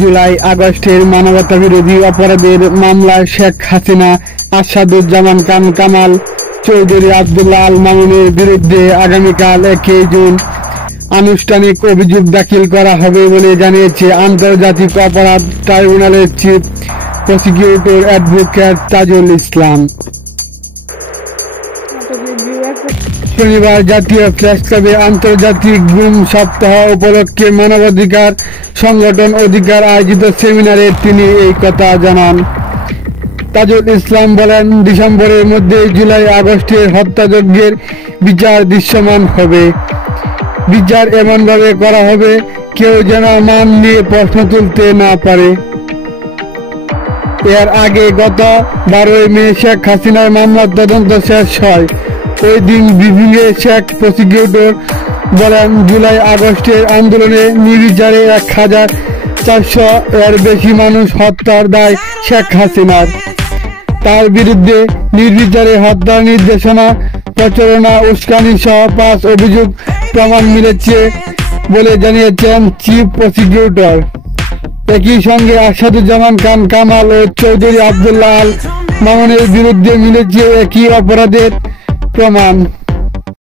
জুলাই আগস্টের মানবতাবিরোধী অপরাধের মামলায় শেখ হাসিনা, আসাদুজ্জামান খান কামাল, চৌধুরী আবদুল্লাহ আল মামুনের বিরুদ্ধে আগামীকাল 1 জুন আনুষ্ঠানিক অভিযোগ দাখিল করা হবে বলে জানিয়েছে আন্তর্জাতিক অপরাধ ট্রাইব্যুনালের chief prosecutor advocate Tajul Islam. শনিবার জাতীয় প্রেসক্লাবে আন্তর্জাতিক গুম সপ্তাহ উপলক্ষে মানবাধিকার সংগঠন অধিকার আয়োজিত সেমিনারে তিনি এই কথা জানান। তাজুল ইসলাম বলেন, ডিসেম্বরের মধ্যে জুলাই আগস্টের হত্যাযজ্ঞের বিচার দৃশ্যমান হবে। বিচার এমনভাবে করা হবে কেউ যেন মান নিয়ে প্রশ্ন তুলতে না পারে। এর আগে গত 12 মে শেখ হাসিনার মামলার তদন্ত শেষ হয়। ওই দিন ব্রিফিংয়ে শেখ প্রসিকিউটর বলেন, জুলাই আগস্টের আন্দোলনে নির্বিচারে 1400 এর বেশি মানুষ হত্যার দায় শেখ হাসিনার। তার বিরুদ্ধে নির্বিচারে হত্যার নির্দেশনা, প্রচারণা, উস্কানি সহ 5 অভিযোগ প্রমাণ মিলেছে বলে জানিয়েছেন চিফ প্রসিকিউটর। একই সঙ্গে আসাদুজ্জামান খান কামাল ও চৌধুরী আবদুল্লাহ আল মামুনের বিরুদ্ধে মিলেছে একই অপরাধের প্রমাণ।